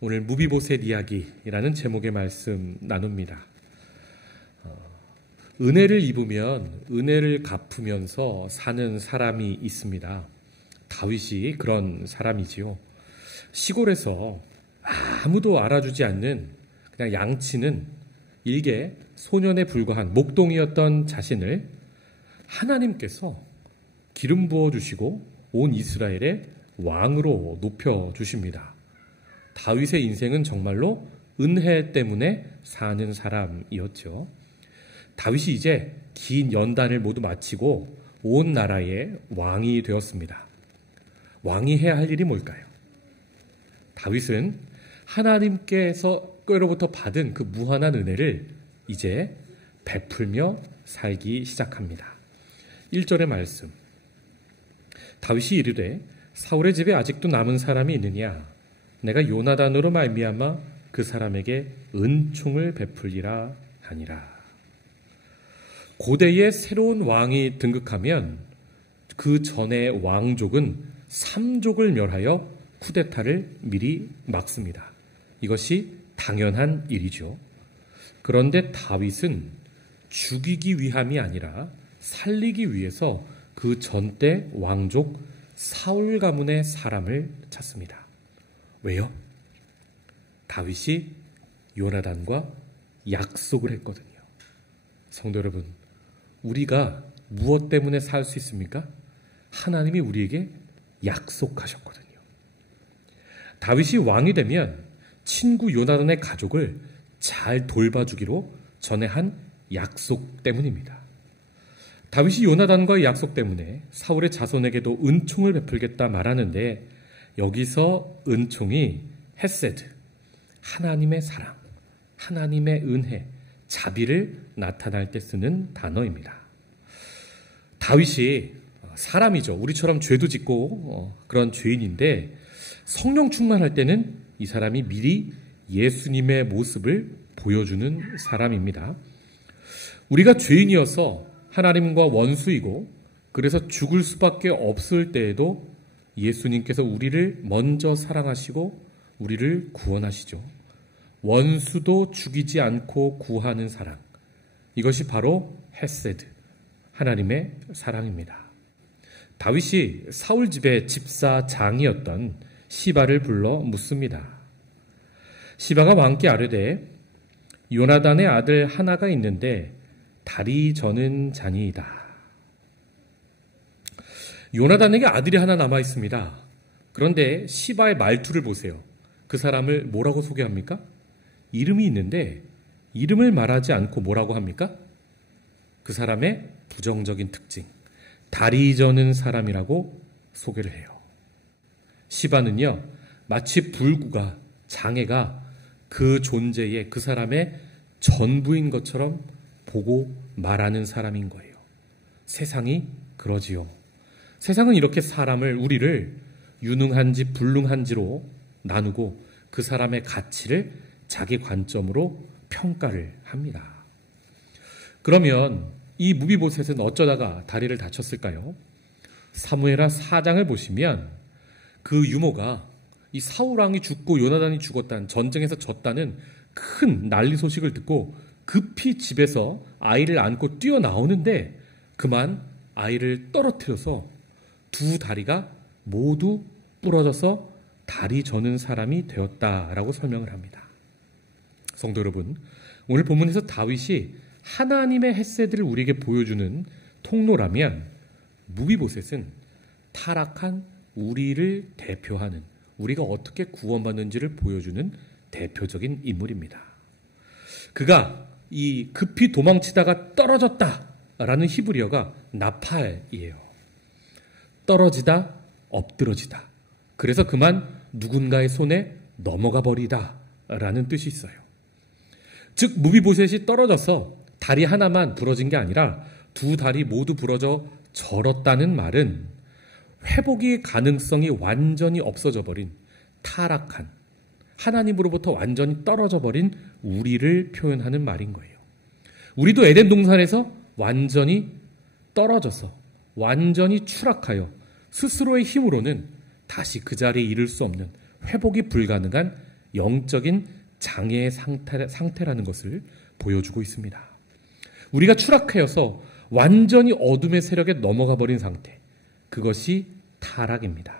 오늘 무비보셋 이야기라는 제목의 말씀 나눕니다. 은혜를 입으면 은혜를 갚으면서 사는 사람이 있습니다. 다윗이 그런 사람이지요. 시골에서 아무도 알아주지 않는 그냥 양치는 일개 소년에 불과한 목동이었던 자신을 하나님께서 기름 부어주시고 온 이스라엘의 왕으로 높여주십니다. 다윗의 인생은 정말로 은혜 때문에 사는 사람이었죠. 다윗이 이제 긴 연단을 모두 마치고 온 나라의 왕이 되었습니다. 왕이 해야 할 일이 뭘까요? 다윗은 하나님께서로부터 받은 그 무한한 은혜를 이제 베풀며 살기 시작합니다. 1절의 말씀. 다윗이 이르되 사울의 집에 아직도 남은 사람이 있느냐? 내가 요나단으로 말미암아 그 사람에게 은총을 베풀리라 하니라. 고대의 새로운 왕이 등극하면 그 전의 왕족은 3족을 멸하여 쿠데타를 미리 막습니다. 이것이 당연한 일이죠. 그런데 다윗은 죽이기 위함이 아니라 살리기 위해서 그 전대 왕족 사울 가문의 사람을 찾습니다. 왜요? 다윗이 요나단과 약속을 했거든요. 성도 여러분, 우리가 무엇 때문에 살 수 있습니까? 하나님이 우리에게 약속하셨거든요. 다윗이 왕이 되면 친구 요나단의 가족을 잘 돌봐주기로 전에 한 약속 때문입니다. 다윗이 요나단과의 약속 때문에 사울의 자손에게도 은총을 베풀겠다 말하는데 여기서 은총이 헤세드, 하나님의 사랑, 하나님의 은혜, 자비를 나타날 때 쓰는 단어입니다. 다윗이 사람이죠. 우리처럼 죄도 짓고 그런 죄인인데 성령 충만할 때는 이 사람이 미리 예수님의 모습을 보여주는 사람입니다. 우리가 죄인이어서 하나님과 원수이고 그래서 죽을 수밖에 없을 때에도 예수님께서 우리를 먼저 사랑하시고 우리를 구원하시죠. 원수도 죽이지 않고 구하는 사랑. 이것이 바로 헤세드, 하나님의 사랑입니다. 다윗이 사울 집의 집사장이었던 시바를 불러 묻습니다. 시바가 왕께 아뢰되 요나단의 아들 하나가 있는데 다리 저는 자니이다. 요나단에게 아들이 하나 남아 있습니다. 그런데 시바의 말투를 보세요. 그 사람을 뭐라고 소개합니까? 이름이 있는데 이름을 말하지 않고 뭐라고 합니까? 그 사람의 부정적인 특징, 다리 저는 사람이라고 소개를 해요. 시바는요, 마치 불구가, 장애가 그 존재의 그 사람의 전부인 것처럼 보고 말하는 사람인 거예요. 세상이 그러지요. 세상은 이렇게 사람을, 우리를 유능한지 불능한지로 나누고 그 사람의 가치를 자기 관점으로 평가를 합니다. 그러면 이 무비보셋은 어쩌다가 다리를 다쳤을까요? 사무엘하 4장을 보시면 그 유모가 이 사울왕이 죽고 요나단이 죽었다는, 전쟁에서 졌다는 큰 난리 소식을 듣고 급히 집에서 아이를 안고 뛰어나오는데 그만 아이를 떨어뜨려서 두 다리가 모두 부러져서 다리 저는 사람이 되었다라고 설명을 합니다. 성도 여러분, 오늘 본문에서 다윗이 하나님의 헤세드를 우리에게 보여주는 통로라면 무비보셋은 타락한 우리를 대표하는, 우리가 어떻게 구원받는지를 보여주는 대표적인 인물입니다. 그가 이 급히 도망치다가 떨어졌다라는 히브리어가 나팔이에요. 떨어지다, 엎드러지다. 그래서 그만 누군가의 손에 넘어가 버리다라는 뜻이 있어요. 즉 무비보셋이 떨어져서 다리 하나만 부러진 게 아니라 두 다리 모두 부러져 절었다는 말은 회복의 가능성이 완전히 없어져 버린, 타락한, 하나님으로부터 완전히 떨어져 버린 우리를 표현하는 말인 거예요. 우리도 에덴 동산에서 완전히 떨어져서 완전히 추락하여 스스로의 힘으로는 다시 그 자리에 이를 수 없는, 회복이 불가능한 영적인 장애의 상태라는 것을 보여주고 있습니다. 우리가 추락하여서 완전히 어둠의 세력에 넘어가 버린 상태, 그것이 타락입니다.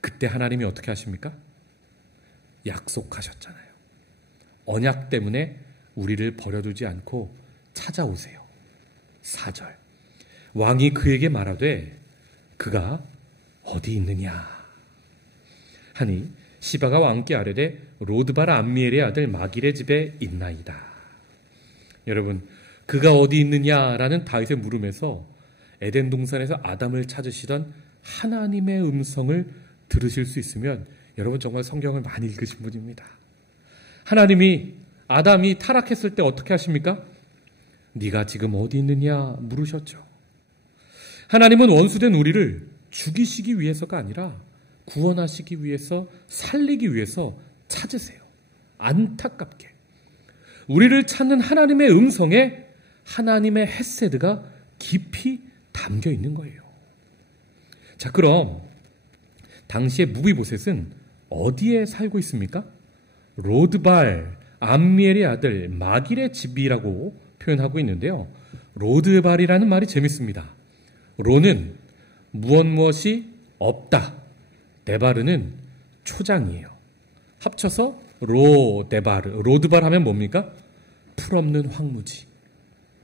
그때 하나님이 어떻게 하십니까? 약속하셨잖아요. 언약 때문에 우리를 버려두지 않고 찾아오세요. 4절, 왕이 그에게 말하되 그가 어디 있느냐 하니 시바가 왕께 아뢰되 로드발 암미엘의 아들 마길의 집에 있나이다. 여러분, 그가 어디 있느냐라는 다윗의 물음에서 에덴 동산에서 아담을 찾으시던 하나님의 음성을 들으실 수 있으면 여러분 정말 성경을 많이 읽으신 분입니다. 하나님이 아담이 타락했을 때 어떻게 하십니까? 네가 지금 어디 있느냐 물으셨죠. 하나님은 원수된 우리를 죽이시기 위해서가 아니라 구원하시기 위해서, 살리기 위해서 찾으세요. 안타깝게 우리를 찾는 하나님의 음성에 하나님의 헤세드가 깊이 담겨 있는 거예요. 자, 그럼 당시의 무비보셋은 어디에 살고 있습니까? 로드발 암미엘의 아들 마길의 집이라고 표현하고 있는데요. 로드발이라는 말이 재밌습니다. 로는 무엇이 없다, 데바르는 초장이에요. 합쳐서 로데바르, 로드발 하면 뭡니까? 풀없는 황무지,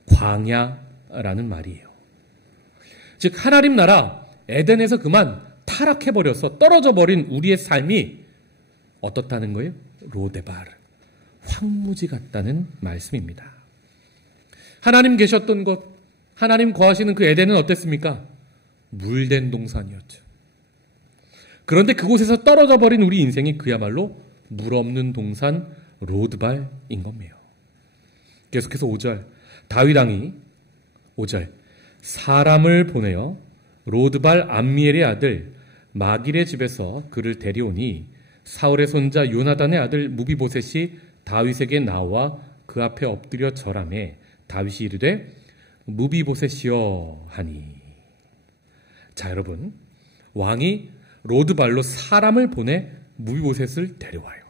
광야라는 말이에요. 즉 하나님 나라 에덴에서 그만 타락해버려서 떨어져버린 우리의 삶이 어떻다는 거예요? 로데바르, 황무지 같다는 말씀입니다. 하나님 계셨던 곳, 하나님 거하시는 그 에덴은 어땠습니까? 물된 동산이었죠. 그런데 그곳에서 떨어져 버린 우리 인생이 그야말로 물 없는 동산 로드발인 겁니다. 계속해서 5절, 다윗 왕이 5절, 사람을 보내어 로드발 암미엘의 아들 마길의 집에서 그를 데려오니 사울의 손자 요나단의 아들 무비보셋이 다윗에게 나와 그 앞에 엎드려 절하매 다윗이 이르되 무비보셋이여 하니. 자, 여러분, 왕이 로드발로 사람을 보내 무비보셋을 데려와요.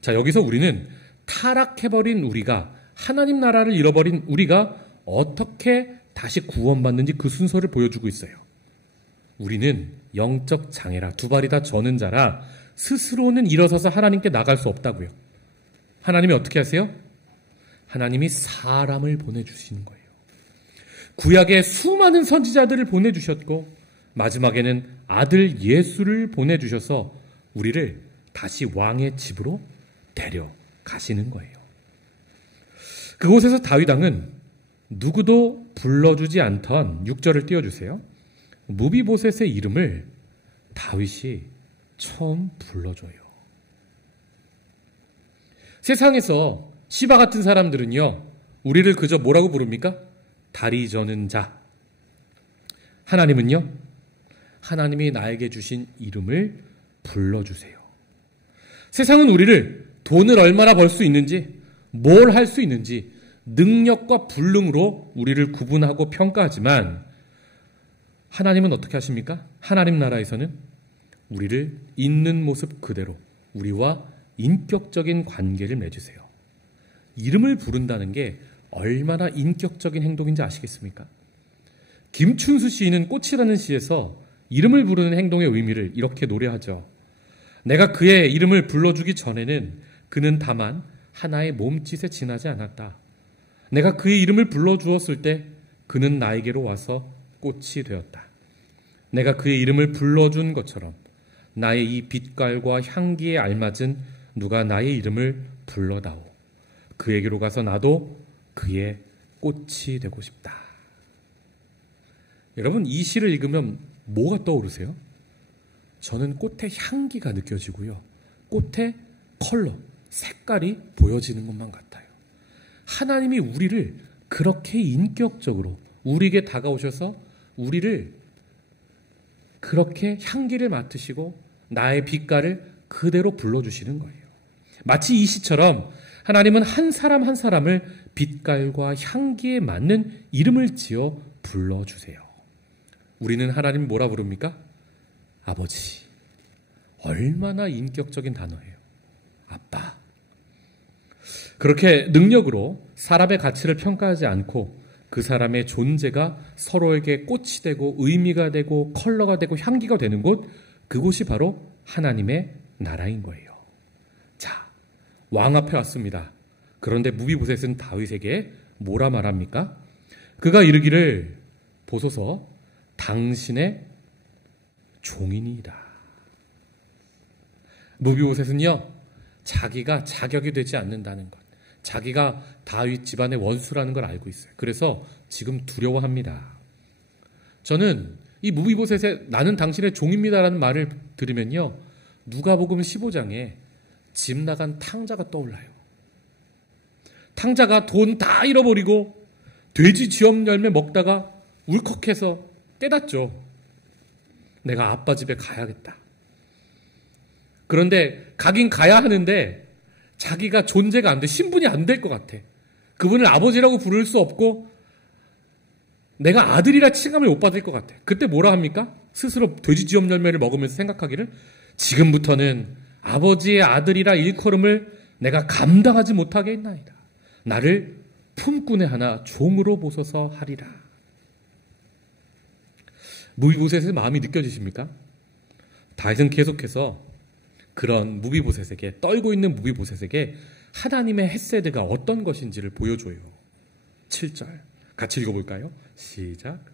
자, 여기서 우리는 타락해버린 우리가, 하나님 나라를 잃어버린 우리가 어떻게 다시 구원받는지 그 순서를 보여주고 있어요. 우리는 영적 장애라, 두 발이 다 저는 자라 스스로는 일어서서 하나님께 나갈 수 없다고요. 하나님이 어떻게 하세요? 하나님이 사람을 보내주시는 거예요. 구약에 수많은 선지자들을 보내주셨고 마지막에는 아들 예수를 보내주셔서 우리를 다시 왕의 집으로 데려가시는 거예요. 그곳에서 다윗 왕은 누구도 불러주지 않던 6절을 띄워주세요. 무비보셋의 이름을 다윗이 처음 불러줘요. 세상에서 시바 같은 사람들은요, 우리를 그저 뭐라고 부릅니까? 다리 저는 자. 하나님은요, 하나님이 나에게 주신 이름을 불러주세요. 세상은 우리를 돈을 얼마나 벌 수 있는지, 뭘 할 수 있는지, 능력과 불능으로 우리를 구분하고 평가하지만 하나님은 어떻게 하십니까? 하나님 나라에서는 우리를 있는 모습 그대로 우리와 인격적인 관계를 맺으세요. 이름을 부른다는 게 얼마나 인격적인 행동인지 아시겠습니까? 김춘수 시인은 꽃이라는 시에서 이름을 부르는 행동의 의미를 이렇게 노래하죠. 내가 그의 이름을 불러주기 전에는 그는 다만 하나의 몸짓에 지나지 않았다. 내가 그의 이름을 불러주었을 때 그는 나에게로 와서 꽃이 되었다. 내가 그의 이름을 불러준 것처럼 나의 이 빛깔과 향기에 알맞은 누가 나의 이름을 불러다오. 그에게로 가서 나도 그의 꽃이 되고 싶다. 여러분, 이 시를 읽으면 뭐가 떠오르세요? 저는 꽃의 향기가 느껴지고요. 꽃의 컬러, 색깔이 보여지는 것만 같아요. 하나님이 우리를 그렇게 인격적으로 우리에게 다가오셔서 우리를 그렇게 향기를 맡으시고 나의 빛깔을 그대로 불러주시는 거예요. 마치 이 시처럼 하나님은 한 사람 한 사람을 빛깔과 향기에 맞는 이름을 지어 불러주세요. 우리는 하나님 뭐라 부릅니까? 아버지. 얼마나 인격적인 단어예요. 아빠. 그렇게 능력으로 사람의 가치를 평가하지 않고 그 사람의 존재가 서로에게 꽃이 되고 의미가 되고 컬러가 되고 향기가 되는 곳, 그곳이 바로 하나님의 나라인 거예요. 자, 왕 앞에 왔습니다. 그런데 무비보셋은 다윗에게 뭐라 말합니까? 그가 이르기를 보소서 당신의 종이니이다. 무비보셋은요, 자기가 자격이 되지 않는다는 것, 자기가 다윗 집안의 원수라는 걸 알고 있어요. 그래서 지금 두려워합니다. 저는 이 무비보셋의 나는 당신의 종입니다라는 말을 들으면요, 누가복음 15장에 집 나간 탕자가 떠올라요. 탕자가 돈 다 잃어버리고 돼지 쥐엄 열매 먹다가 울컥해서 깨닫죠. 내가 아빠 집에 가야겠다. 그런데 가긴 가야 하는데 자기가 존재가 안 돼, 신분이 안 될 것 같아. 그분을 아버지라고 부를 수 없고 내가 아들이라 칭함을 못 받을 것 같아. 그때 뭐라 합니까? 스스로 돼지 쥐엄 열매를 먹으면서 생각하기를 지금부터는 아버지의 아들이라 일컬음을 내가 감당하지 못하게 했나이다. 나를 품꾼의 하나 종으로 보소서 하리라. 무비보셋의 마음이 느껴지십니까? 다윗은 계속해서 그런 무비보셋에게, 떨고 있는 무비보셋에게 하나님의 헤세드가 어떤 것인지를 보여줘요. 7절 같이 읽어볼까요? 시작.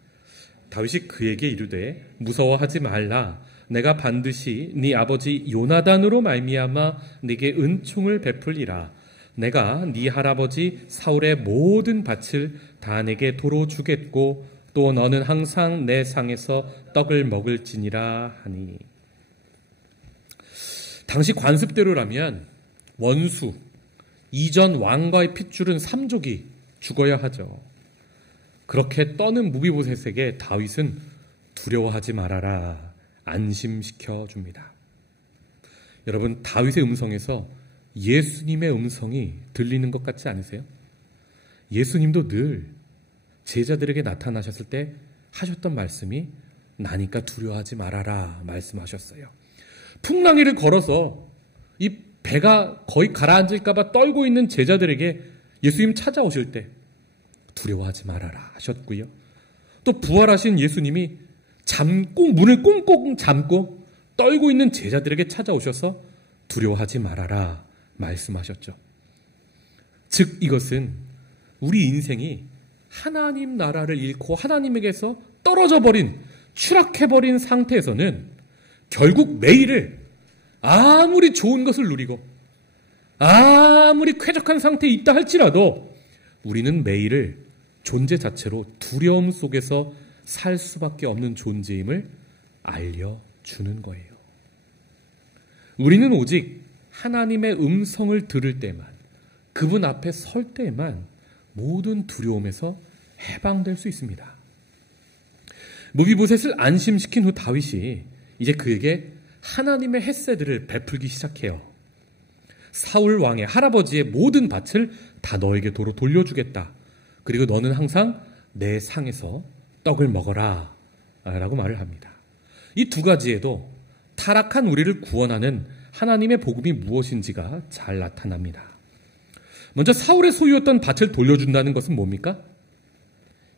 다윗이 그에게 이르되 무서워하지 말라. 내가 반드시 네 아버지 요나단으로 말미암아 네게 은총을 베풀리라. 내가 네 할아버지 사울의 모든 밭을 다 내게 도로 주겠고 또 너는 항상 내 상에서 떡을 먹을지니라 하니. 당시 관습대로라면 원수, 이전 왕과의 핏줄은 3족이 죽어야 하죠. 그렇게 떠는 무비보셋에게 다윗은 두려워하지 말아라, 안심시켜 줍니다. 여러분, 다윗의 음성에서 예수님의 음성이 들리는 것 같지 않으세요? 예수님도 늘 제자들에게 나타나셨을 때 하셨던 말씀이 나니까 두려워하지 말아라 말씀하셨어요. 풍랑이를 걸어서 이 배가 거의 가라앉을까 봐 떨고 있는 제자들에게 예수님 찾아오실 때 두려워하지 말아라 하셨고요. 또 부활하신 예수님이 문을 꽁꽁 잠고 떨고 있는 제자들에게 찾아오셔서 두려워하지 말아라 말씀하셨죠. 즉 이것은 우리 인생이 하나님 나라를 잃고 하나님에게서 떨어져 버린, 추락해버린 상태에서는 결국 매일을 아무리 좋은 것을 누리고 아무리 쾌적한 상태에 있다 할지라도 우리는 매일을 존재 자체로 두려움 속에서 살 수밖에 없는 존재임을 알려주는 거예요. 우리는 오직 하나님의 음성을 들을 때만, 그분 앞에 설 때만 모든 두려움에서 해방될 수 있습니다. 무비보셋을 안심시킨 후 다윗이 이제 그에게 하나님의 헤세드를 베풀기 시작해요. 사울 왕의 할아버지의 모든 밭을 다 너에게 도로 돌려주겠다. 그리고 너는 항상 내 상에서 떡을 먹어라 라고 말을 합니다. 이 두 가지에도 타락한 우리를 구원하는 하나님의 복음이 무엇인지가 잘 나타납니다. 먼저 사울의 소유였던 밭을 돌려준다는 것은 뭡니까?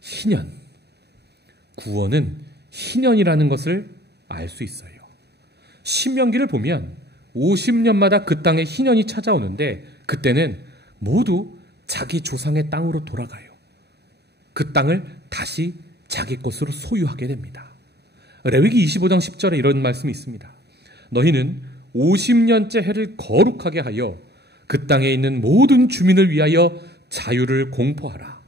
희년. 구원은 희년이라는 것을 알 수 있어요. 신명기를 보면 50년마다 그 땅에 희년이 찾아오는데 그때는 모두 자기 조상의 땅으로 돌아가요. 그 땅을 다시 자기 것으로 소유하게 됩니다. 레위기 25장 10절에 이런 말씀이 있습니다. 너희는 50년째 해를 거룩하게 하여 그 땅에 있는 모든 주민을 위하여 자유를 공포하라.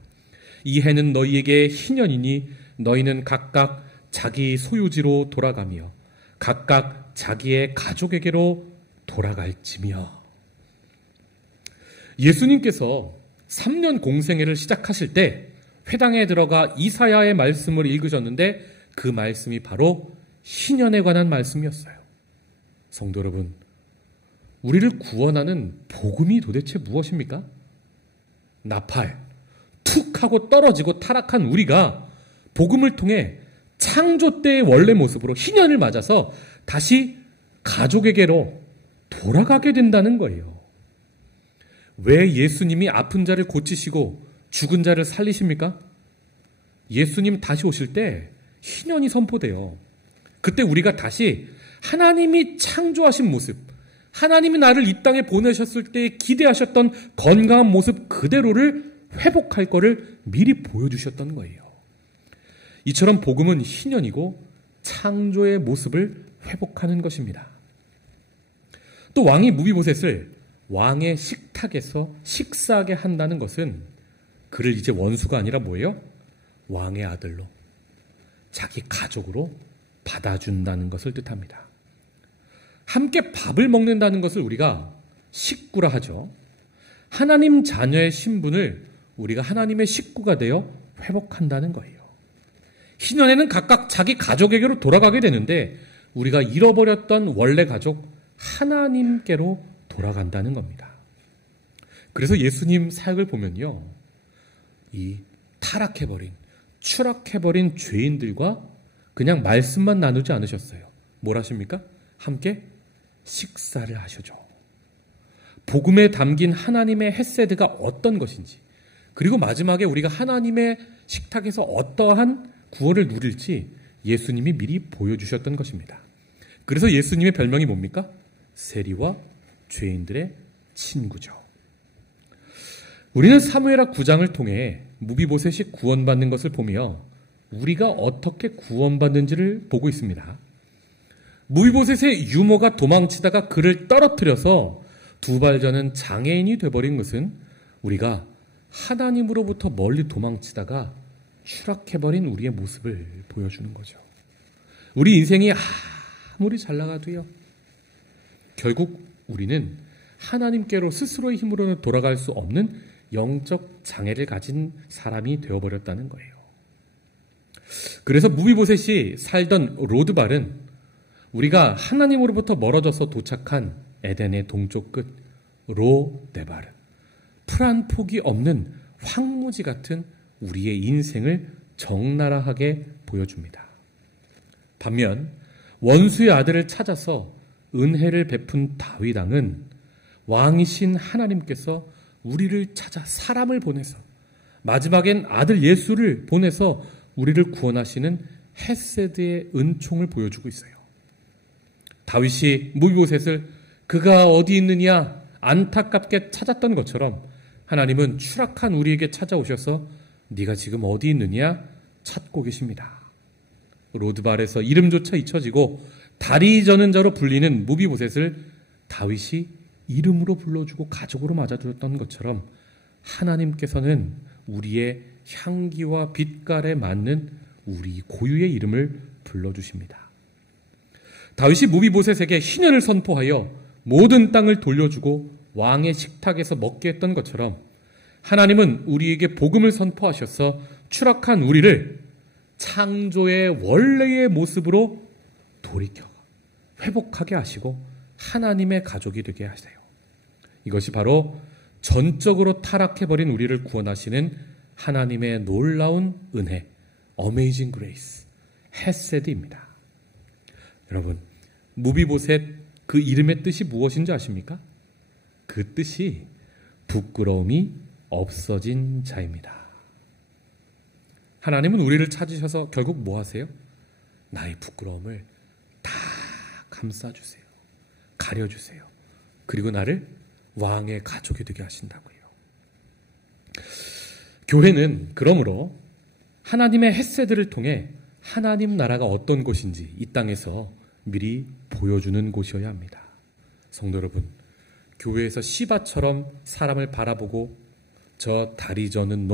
이 해는 너희에게 희년이니 너희는 각각 자기 소유지로 돌아가며 각각 자기의 가족에게로 돌아갈지며. 예수님께서 3년 공생애를 시작하실 때 회당에 들어가 이사야의 말씀을 읽으셨는데 그 말씀이 바로 희년에 관한 말씀이었어요. 성도 여러분, 우리를 구원하는 복음이 도대체 무엇입니까? 나팔, 툭 하고 떨어지고 타락한 우리가 복음을 통해 창조 때의 원래 모습으로 희년을 맞아서 다시 가족에게로 돌아가게 된다는 거예요. 왜 예수님이 아픈 자를 고치시고 죽은 자를 살리십니까? 예수님 다시 오실 때 희년이 선포돼요. 그때 우리가 다시 하나님이 창조하신 모습, 하나님이 나를 이 땅에 보내셨을 때 기대하셨던 건강한 모습 그대로를 회복할 거를 미리 보여주셨던 거예요. 이처럼 복음은 희년이고 창조의 모습을 회복하는 것입니다. 또 왕이 무비보셋을 왕의 식탁에서 식사하게 한다는 것은 그를 이제 원수가 아니라 뭐예요? 왕의 아들로, 자기 가족으로 받아준다는 것을 뜻합니다. 함께 밥을 먹는다는 것을 우리가 식구라 하죠. 하나님 자녀의 신분을 우리가 하나님의 식구가 되어 회복한다는 거예요. 희년에는 각각 자기 가족에게로 돌아가게 되는데 우리가 잃어버렸던 원래 가족 하나님께로 돌아간다는 겁니다. 그래서 예수님 사역을 보면요, 이 타락해버린, 추락해버린 죄인들과 그냥 말씀만 나누지 않으셨어요. 뭘 하십니까? 함께 식사를 하셔죠. 복음에 담긴 하나님의 헤세드가 어떤 것인지, 그리고 마지막에 우리가 하나님의 식탁에서 어떠한 구원을 누릴지 예수님이 미리 보여주셨던 것입니다. 그래서 예수님의 별명이 뭡니까? 세리와 죄인들의 친구죠. 우리는 사무엘하 9장을 통해 무비보셋이 구원받는 것을 보며 우리가 어떻게 구원받는지를 보고 있습니다. 무비보셋의 유모가 도망치다가 그를 떨어뜨려서 두 발 저는 장애인이 되어버린 것은 우리가 하나님으로부터 멀리 도망치다가 추락해버린 우리의 모습을 보여주는 거죠. 우리 인생이 아무리 잘 나가도요, 결국 우리는 하나님께로 스스로의 힘으로는 돌아갈 수 없는 영적 장애를 가진 사람이 되어버렸다는 거예요. 그래서 무비보셋이 살던 로드발은 우리가 하나님으로부터 멀어져서 도착한 에덴의 동쪽 끝 로데발, 풀 한 폭이 없는 황무지 같은 우리의 인생을 적나라하게 보여줍니다. 반면 원수의 아들을 찾아서 은혜를 베푼 다윗 왕은 왕이신 하나님께서 우리를 찾아 사람을 보내서 마지막엔 아들 예수를 보내서 우리를 구원하시는 헤세드의 은총을 보여주고 있어요. 다윗이 무비보셋을 그가 어디 있느냐 안타깝게 찾았던 것처럼 하나님은 추락한 우리에게 찾아오셔서 네가 지금 어디 있느냐 찾고 계십니다. 로드발에서 이름조차 잊혀지고 다리 저는 자로 불리는 무비보셋을 다윗이 이름으로 불러주고 가족으로 맞아주었던 것처럼 하나님께서는 우리의 향기와 빛깔에 맞는 우리 고유의 이름을 불러주십니다. 다윗이 무비보셋에게 희년을 선포하여 모든 땅을 돌려주고 왕의 식탁에서 먹게 했던 것처럼 하나님은 우리에게 복음을 선포하셔서 추락한 우리를 창조의 원래의 모습으로 돌이켜 회복하게 하시고 하나님의 가족이 되게 하세요. 이것이 바로 전적으로 타락해버린 우리를 구원하시는 하나님의 놀라운 은혜, 어메이징 그레이스, 헤세드입니다. 여러분, 무비보셋 그 이름의 뜻이 무엇인지 아십니까? 그 뜻이 부끄러움이 없어진 자입니다. 하나님은 우리를 찾으셔서 결국 뭐 하세요? 나의 부끄러움을 다 감싸주세요. 가려주세요. 그리고 나를 왕의 가족이 되게 하신다고요. 교회는 그러므로 하나님의 헤세드를 통해 하나님 나라가 어떤 곳인지 이 땅에서 미리 보여주는 곳이어야 합니다. 성도 여러분, 교회에서 시바처럼 사람을 바라보고 저 다리 저는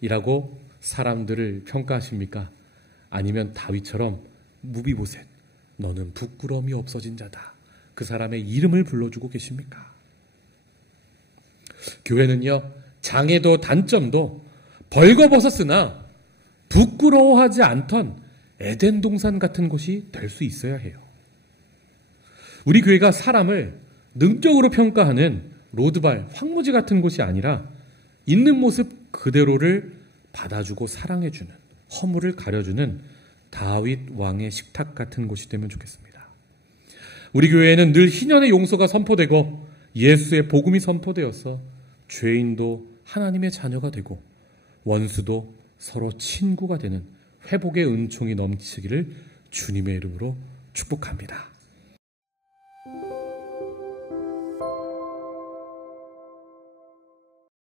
놈이라고 사람들을 평가하십니까? 아니면 다윗처럼 무비보셋, 너는 부끄러움이 없어진 자다, 그 사람의 이름을 불러주고 계십니까? 교회는요, 장애도 단점도 벌거벗었으나 부끄러워하지 않던 에덴 동산 같은 곳이 될 수 있어야 해요. 우리 교회가 사람을 능적으로 평가하는 로드발, 황무지 같은 곳이 아니라 있는 모습 그대로를 받아주고 사랑해주는, 허물을 가려주는 다윗 왕의 식탁 같은 곳이 되면 좋겠습니다. 우리 교회에는 늘 희년의 용서가 선포되고 예수의 복음이 선포되어서 죄인도 하나님의 자녀가 되고 원수도 서로 친구가 되는 회복의 은총이 넘치기를 주님의 이름으로 축복합니다.